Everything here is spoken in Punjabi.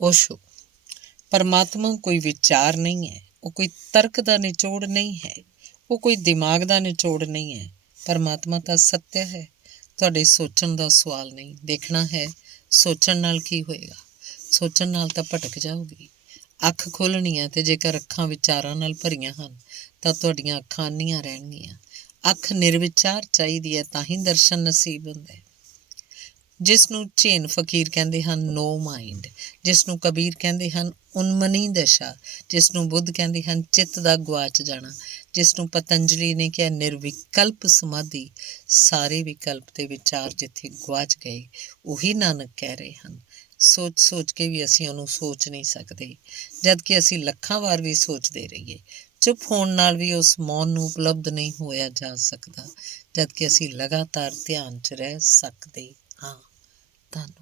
ਓਸ਼ੋ। ਪਰਮਾਤਮਾ ਕੋਈ ਵਿਚਾਰ ਨਹੀਂ ਹੈ, ਉਹ ਕੋਈ ਤਰਕ ਦਾ ਨਿਚੋੜ ਨਹੀਂ ਹੈ, ਉਹ ਕੋਈ ਦਿਮਾਗ ਦਾ ਨਿਚੋੜ ਨਹੀਂ ਹੈ। ਪਰਮਾਤਮਾ ਤਾਂ ਸੱਤਿਆ ਹੈ, ਤੁਹਾਡੇ ਸੋਚਣ ਦਾ ਸਵਾਲ ਨਹੀਂ। ਦੇਖਣਾ ਹੈ ਸੋਚਣ ਨਾਲ ਕੀ ਹੋਏਗਾ। ਸੋਚਣ ਨਾਲ ਤਾਂ ਭਟਕ ਜਾਓਗੀ। ਅੱਖ ਖੋਲ੍ਹਣੀ ਹੈ ਅਤੇ ਜੇਕਰ ਅੱਖਾਂ ਵਿਚਾਰਾਂ ਨਾਲ ਭਰੀਆਂ ਹਨ ਤਾਂ ਤੁਹਾਡੀਆਂ ਅੱਖਾਂ ਅੰਨੀਆਂ ਰਹਿਣਗੀਆਂ। ਅੱਖ ਨਿਰਵਿਚਾਰ ਚਾਹੀਦੀ ਹੈ ਤਾਂ ਹੀ ਦਰਸ਼ਨ ਨਸੀਬ ਹੁੰਦਾ ਹੈ। ਜਿਸ ਨੂੰ ਝੇਨ ਫਕੀਰ ਕਹਿੰਦੇ ਹਨ ਨੋ ਮਾਈਂਡ, ਜਿਸ ਨੂੰ ਕਬੀਰ ਕਹਿੰਦੇ ਹਨ ਉਨਮਨੀ ਦਸ਼ਾ, ਜਿਸ ਨੂੰ ਬੁੱਧ ਕਹਿੰਦੇ ਹਨ ਚਿੱਤ ਦਾ ਗੁਆਚ ਜਾਣਾ, ਜਿਸ ਨੂੰ ਪਤੰਜਲੀ ਨੇ ਕਿਹਾ ਨਿਰਵਿਕਲਪ ਸਮਾਧੀ, ਸਾਰੇ ਵਿਕਲਪ ਦੇ ਵਿਚਾਰ ਜਿੱਥੇ ਗੁਆਚ ਗਏ, ਉਹੀ ਨਾਨਕ ਕਹਿ ਰਹੇ ਹਨ। ਸੋਚ ਸੋਚ ਕੇ ਵੀ ਅਸੀਂ ਉਹਨੂੰ ਸੋਚ ਨਹੀਂ ਸਕਦੇ, ਜਦ ਕਿ ਅਸੀਂ ਲੱਖਾਂ ਵਾਰ ਵੀ ਸੋਚਦੇ ਰਹੀਏ। ਚੁੱਪ ਹੋਣ ਨਾਲ ਵੀ ਉਸ ਮੌਨ ਨੂੰ ਉਪਲਬਧ ਨਹੀਂ ਹੋਇਆ ਜਾ ਸਕਦਾ, ਜਦ ਕਿ ਅਸੀਂ ਲਗਾਤਾਰ ਧਿਆਨ 'ਚ ਰਹਿ ਸਕਦੇ ਹਾਂ। ਧੰਨਵਾਦ।